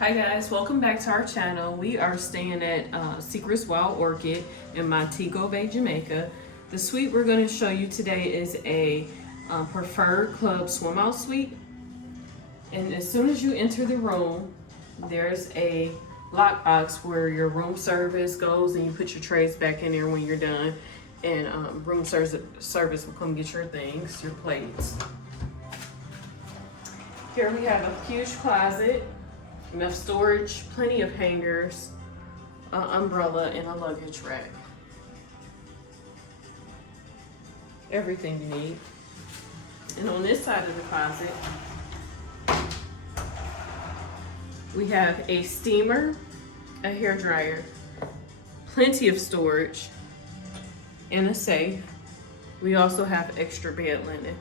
Hi guys, welcome back to our channel. We are staying at Secrets Wild Orchid in Montego Bay, Jamaica. The suite we're going to show you today is a preferred club swim out suite. And as soon as you enter the room, there's a lockbox where your room service goes and you put your trays back in there when you're done. And room service will come get your things, your plates. Here we have a huge closet. Enough storage, plenty of hangers, an umbrella, and a luggage rack. Everything you need. And on this side of the closet, we have a steamer, a hair dryer, plenty of storage, and a safe. We also have extra bed linen.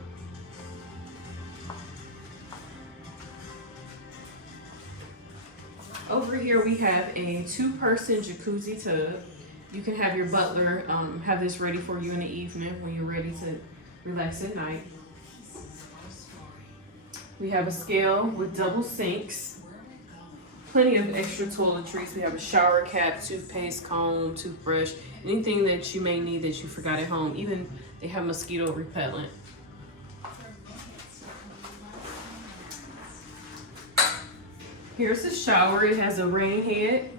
Over here we have a 2-person jacuzzi tub. You can have your butler have this ready for you in the evening when you're ready to relax at night. We have a scale with double sinks. Plenty of extra toiletries. We have a shower cap, toothpaste, comb, toothbrush, anything that you may need that you forgot at home. Even they have mosquito repellent. Here's the shower. It has a rain head.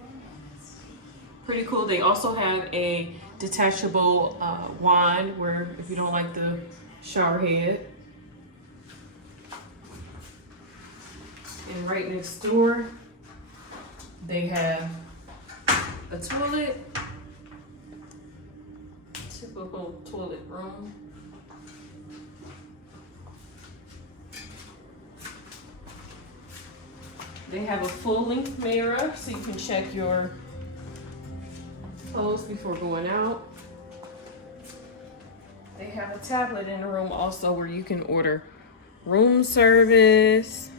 Pretty cool. They also have a detachable wand where if you don't like the shower head. And right next door, they have a toilet. Typical toilet room. They have a full-length mirror so you can check your clothes before going out. They have a tablet in the room also where you can order room service.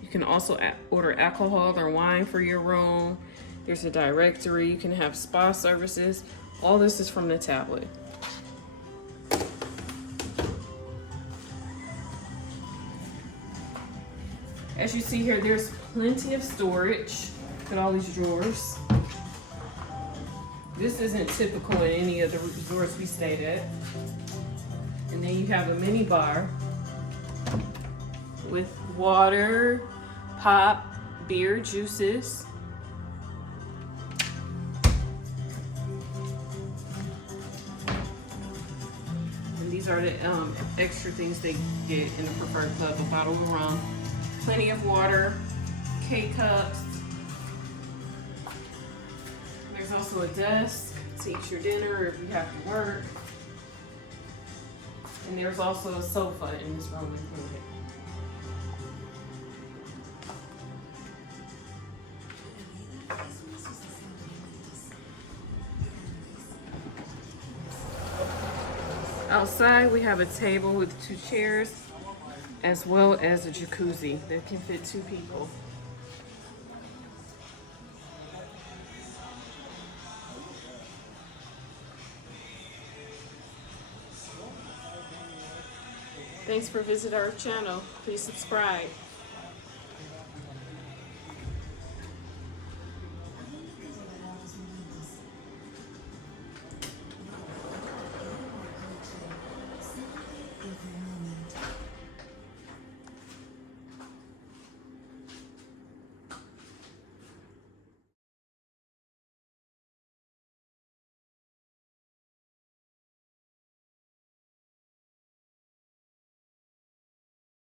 You can also order alcohol or wine for your room. There's a directory. You can have spa services. All this is from the tablet. As you see here, there's plenty of storage. Look at all these drawers. This isn't typical in any of the resorts we stayed at. And then you have a mini bar with water, pop, beer, juices. And these are the extra things they get in the preferred club: a bottle of rum, plenty of water, K-cups. There's also a desk to eat your dinner if you have to work. And there's also a sofa in this room included. Outside we have a table with 2 chairs, as well as a jacuzzi that can fit 2 people. Thanks for visiting our channel. Please subscribe.